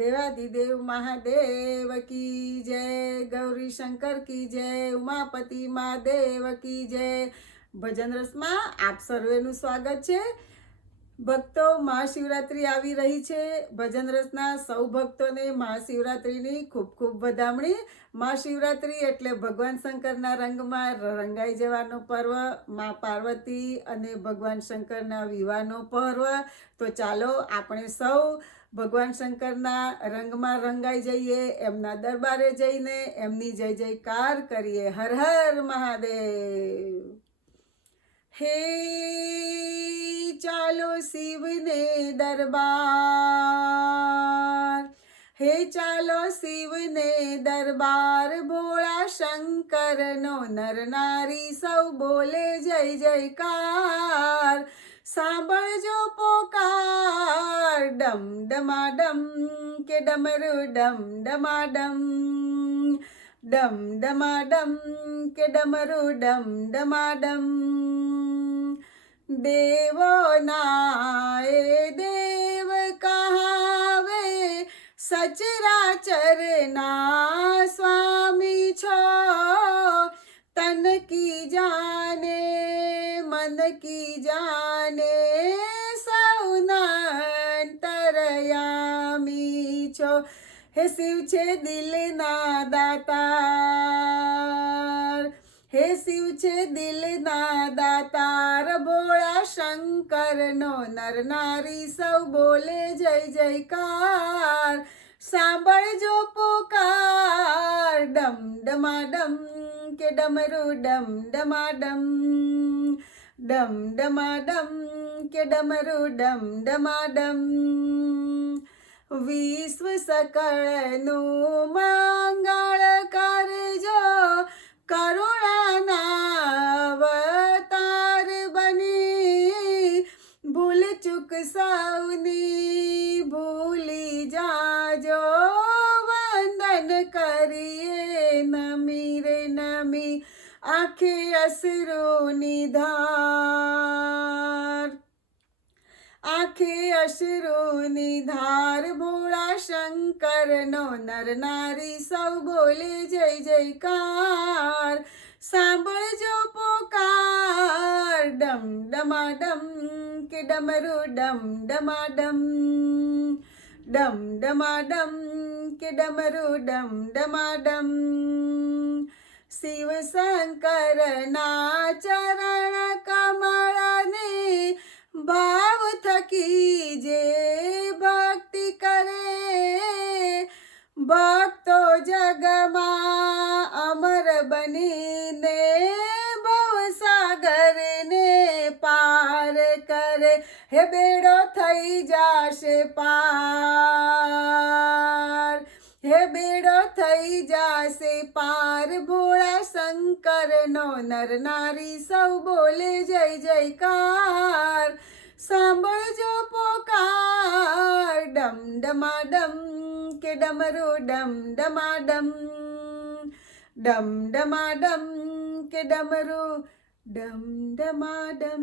देवाधिदेव महादेव की जय, गौरी शंकर की जय, उमापति महादेव की जय। ભજન રસમાં આપ સર્વેનું સ્વાગત છે। ભક્તો, મહાશિવરાત્રિ આવી રહી છે। ભજન રસના સૌ ભક્તોને મહાશિવરાત્રિની ખૂબ ખૂબ વધામણી। મહાશિવરાત્રિ એટલે ભગવાન શંકરના રંગમાં રંગાઈ જવાનો પર્વ, મા પાર્વતી અને ભગવાન શંકરના વિવાહનો પર્વ। તો ચાલો આપણે સૌ ભગવાન શંકરના રંગમાં રંગાઈ જઈએ, એમના દરબારે જઈને એમની જય જયકાર કરીએ। હર હર મહાદેવ। हे चालो शिवने दरबार, हे चालो शिवने दरबार, भोळा शंकर नो नर नारी सौ बोले जय जयकार। सांभळजो पोकार डम डमाडम के डमरू डम डमाडम, डम डमाडम के डमरू डम डमाडम। देवो नाए देव कहावे, सचराचर ना स्वामी छो। तन की जाने मन की जाने, सौना अंतरयामी छो। हे शिव छे दिलना दातार, हे शिव छे दिलना दातार, भोळा शंकर नो नर नारी सौ बोले जय जयकार। सांभळजो पोकार डम डमाडम के डमरू डम डमाडम, डम डमाडम के डमरू डम डमाडम। विश्व सकळनु मंगळ करजो, करुणाना अवतार बनी। भूल चूक सौनी भूली जाजो, वंदन करिए नमी रे नमी, आखे अश्रुनी धार, आखे अश्रुनी धार। भोळा शंकर नो नर नारी सौ बोले जय जयकार। सांभळजो पोकार डम डमाडम के डमरू डम डमाडम, डम डमाडम के डमरू डम डमाडम। शिव शंकर ना चरण कमळने, भाव थकी जे भक्ति करे। भक्तो जगमा अमर बनीने, भवसागर ने पार करे। हे बेड़ो थई जाशे पार, हे बेड़ो थई जाशे पार। भोळा शंकर नो नर नारी सौ बोले जय जयकार। सांभळजो पोकार डम डमाडम के डमरू डम डमाडम, डम डमाडम के डमरू डम डमाडम।